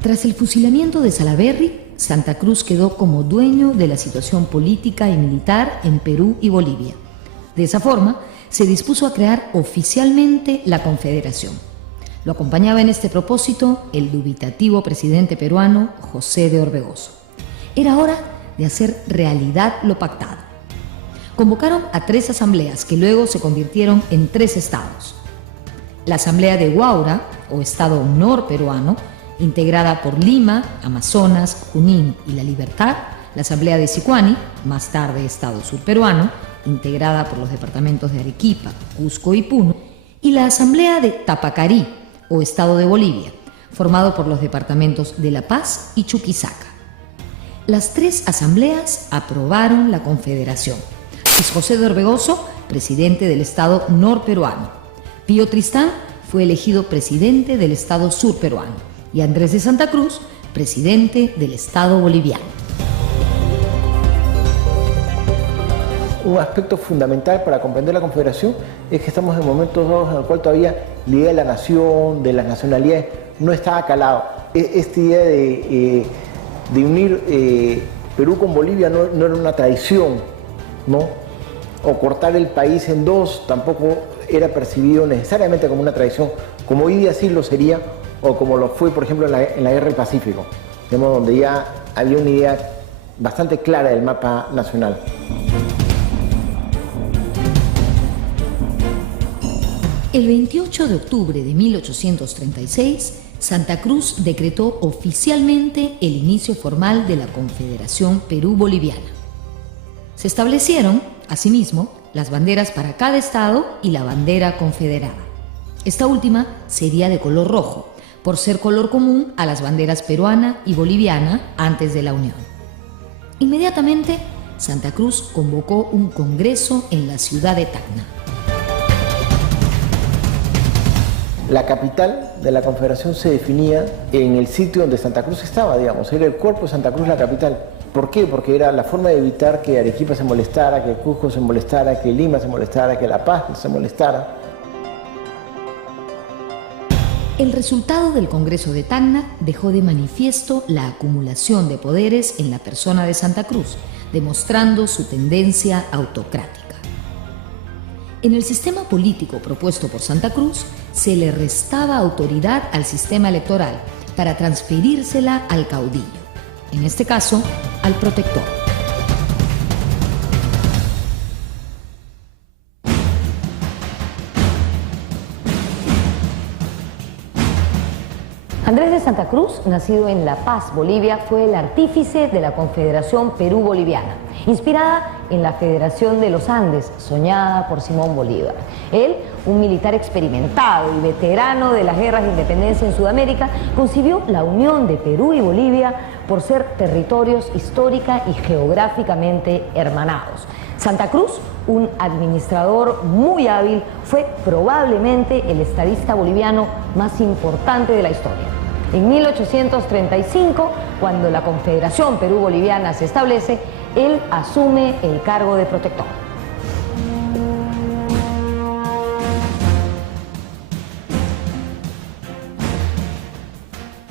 Tras el fusilamiento de Salaverry, Santa Cruz quedó como dueño de la situación política y militar en Perú y Bolivia. De esa forma, se dispuso a crear oficialmente la Confederación. Lo acompañaba en este propósito el dubitativo presidente peruano José de Orbegoso. Era hora de hacer realidad lo pactado. Convocaron a 3 asambleas que luego se convirtieron en 3 estados. La Asamblea de Huaura, o Estado norperuano, integrada por Lima, Amazonas, Junín y La Libertad; la Asamblea de Sicuani, más tarde Estado surperuano, integrada por los departamentos de Arequipa, Cusco y Puno; y la Asamblea de Tapacarí, o Estado de Bolivia, formado por los departamentos de La Paz y Chuquisaca. Las 3 asambleas aprobaron la Confederación. Luis José de Orbegoso, presidente del Estado norperuano. Pío Tristán fue elegido presidente del Estado surperuano y Andrés de Santa Cruz, presidente del Estado boliviano. Un aspecto fundamental para comprender la Confederación es que estamos en momentos dados en el cual todavía la idea de la nación, de las nacionalidades, no estaba calado. Esta idea de unir Perú con Bolivia no era una traición, ¿no? O cortar el país en 2 tampoco era percibido necesariamente como una traición, como hoy día sí lo sería, o como lo fue, por ejemplo, en la Guerra del Pacífico, digamos, donde ya había una idea bastante clara del mapa nacional. El 28 de octubre de 1836, Santa Cruz decretó oficialmente el inicio formal de la Confederación Perú-Boliviana. Se establecieron, asimismo, las banderas para cada estado y la bandera confederada. Esta última sería de color rojo, por ser color común a las banderas peruana y boliviana antes de la unión. Inmediatamente, Santa Cruz convocó un congreso en la ciudad de Tacna. La capital de la Confederación se definía en el sitio donde Santa Cruz estaba, digamos, era el cuerpo de Santa Cruz la capital. ¿Por qué? Porque era la forma de evitar que Arequipa se molestara, que Cusco se molestara, que Lima se molestara, que La Paz se molestara. El resultado del Congreso de Tacna dejó de manifiesto la acumulación de poderes en la persona de Santa Cruz, demostrando su tendencia autocrática. En el sistema político propuesto por Santa Cruz, se le restaba autoridad al sistema electoral para transferírsela al caudillo, en este caso, al protector. Andrés de Santa Cruz, nacido en La Paz, Bolivia, fue el artífice de la Confederación Perú-Boliviana, inspirada en la Federación de los Andes, soñada por Simón Bolívar. Él, un militar experimentado y veterano de las guerras de independencia en Sudamérica, concibió la unión de Perú y Bolivia por ser territorios histórica y geográficamente hermanados. Santa Cruz, un administrador muy hábil, fue probablemente el estadista boliviano más importante de la historia. En 1835, cuando la Confederación Perú-Boliviana se establece, él asume el cargo de protector.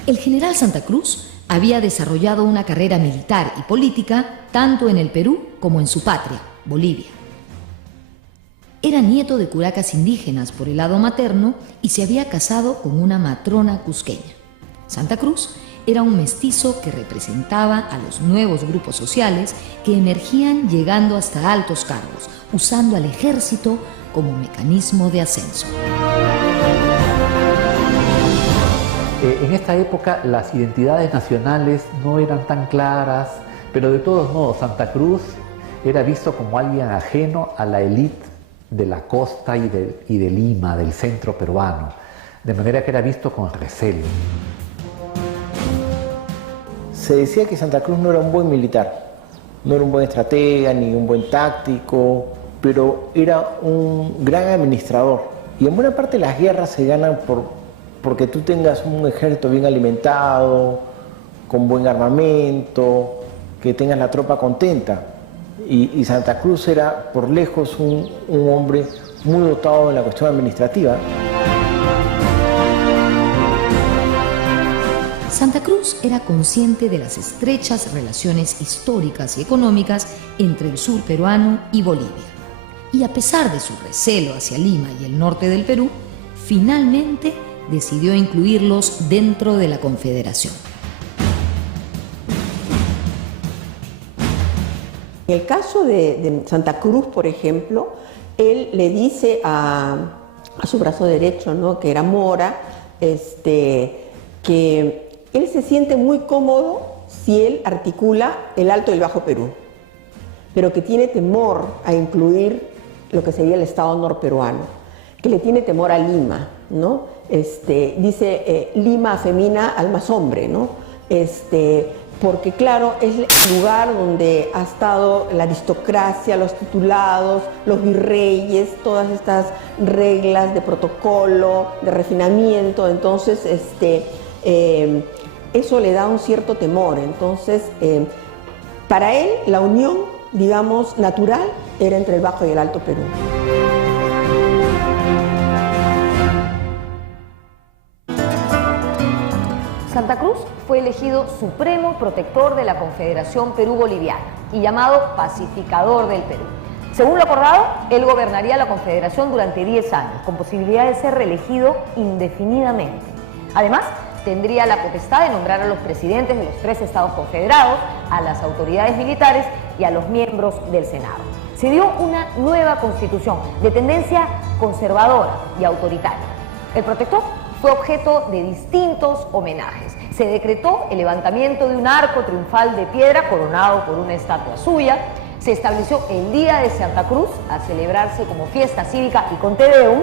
El general Santa Cruz había desarrollado una carrera militar y política tanto en el Perú como en su patria, Bolivia. Era nieto de curacas indígenas por el lado materno y se había casado con una matrona cusqueña. Santa Cruz era un mestizo que representaba a los nuevos grupos sociales que emergían llegando hasta altos cargos, usando al ejército como mecanismo de ascenso. En esta época las identidades nacionales no eran tan claras, pero de todos modos Santa Cruz era visto como alguien ajeno a la élite de la costa y de Lima, del centro peruano, de manera que era visto con recelo. Se decía que Santa Cruz no era un buen militar, no era un buen estratega ni un buen táctico, pero era un gran administrador. Y en buena parte las guerras se ganan porque tú tengas un ejército bien alimentado, con buen armamento, que tengas la tropa contenta. Y Santa Cruz era por lejos un hombre muy dotado en la cuestión administrativa. Santa Cruz era consciente de las estrechas relaciones históricas y económicas entre el sur peruano y Bolivia. Y a pesar de su recelo hacia Lima y el norte del Perú, finalmente decidió incluirlos dentro de la Confederación. En el caso de Santa Cruz, por ejemplo, él le dice a su brazo derecho, ¿no?, que era Mora, que él se siente muy cómodo si él articula el Alto y el Bajo Perú, pero que tiene temor a incluir lo que sería el Estado norperuano, que le tiene temor a Lima, ¿no? Dice, Lima afemina al más hombre, ¿no? Porque claro, es el lugar donde ha estado la aristocracia, los titulados, los virreyes, todas estas reglas de protocolo, de refinamiento. Entonces eso le da un cierto temor. Entonces para él la unión, digamos, natural era entre el Bajo y el Alto Perú. Santa Cruz fue elegido supremo protector de la Confederación Perú-Boliviana y llamado pacificador del Perú. Según lo acordado, él gobernaría la Confederación durante 10 años, con posibilidad de ser reelegido indefinidamente. Además, tendría la potestad de nombrar a los presidentes de los 3 estados confederados, a las autoridades militares y a los miembros del Senado. Se dio una nueva constitución de tendencia conservadora y autoritaria. El protector fue objeto de distintos homenajes. Se decretó el levantamiento de un arco triunfal de piedra coronado por una estatua suya. Se estableció el Día de Santa Cruz a celebrarse como fiesta cívica y con Te Deum.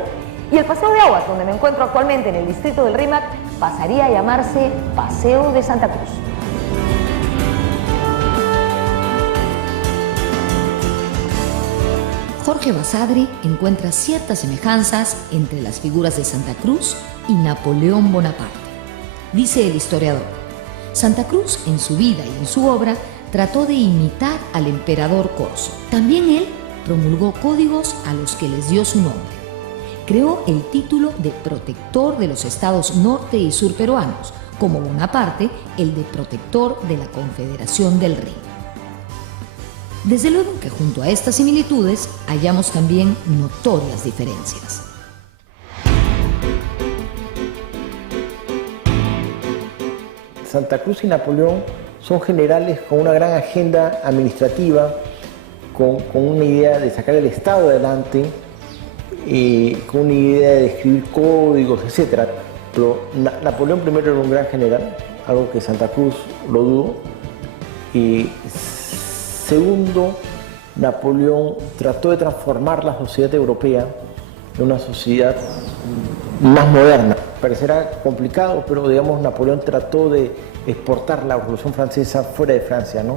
Y el Paseo de Aguas, donde me encuentro actualmente en el distrito del Rímac, pasaría a llamarse Paseo de Santa Cruz. Jorge Basadre encuentra ciertas semejanzas entre las figuras de Santa Cruz y Napoleón Bonaparte. Dice el historiador, Santa Cruz en su vida y en su obra trató de imitar al emperador Corso. También él promulgó códigos a los que les dio su nombre. Creó el título de protector de los estados norte y sur peruanos, como Bonaparte el de protector de la Confederación del Rin. Desde luego que junto a estas similitudes hallamos también notorias diferencias. Santa Cruz y Napoleón son generales con una gran agenda administrativa, con una idea de sacar el Estado adelante, con una idea de escribir códigos, etc. Pero Napoleón primero era un gran general, algo que Santa Cruz lo dudo. Y segundo, Napoleón trató de transformar la sociedad europea en una sociedad más moderna. Parecerá complicado, pero digamos Napoleón trató de exportar la Revolución Francesa fuera de Francia, ¿no?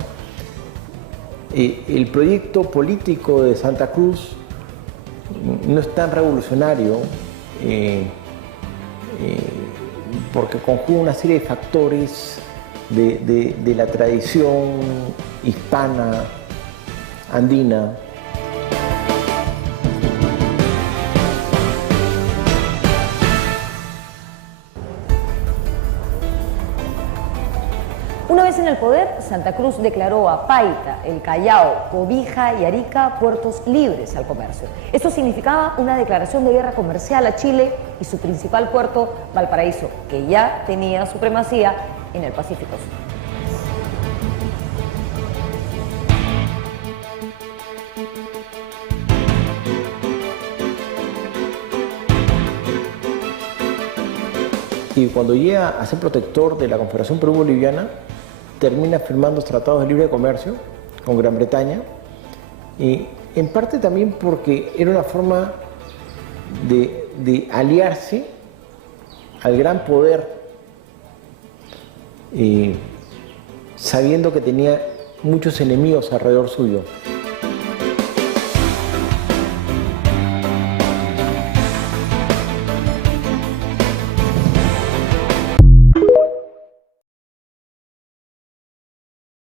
El proyecto político de Santa Cruz no es tan revolucionario porque conjuga una serie de factores de la tradición hispana, andina. Una vez en el poder, Santa Cruz declaró a Paita, el Callao, Cobija y Arica puertos libres al comercio. Esto significaba una declaración de guerra comercial a Chile y su principal puerto, Valparaíso, que ya tenía supremacía en el Pacífico Sur. Y cuando llega a ser protector de la Confederación Perú-Boliviana, termina firmando tratados de libre comercio con Gran Bretaña, y en parte también porque era una forma de aliarse al gran poder, sabiendo que tenía muchos enemigos alrededor suyo.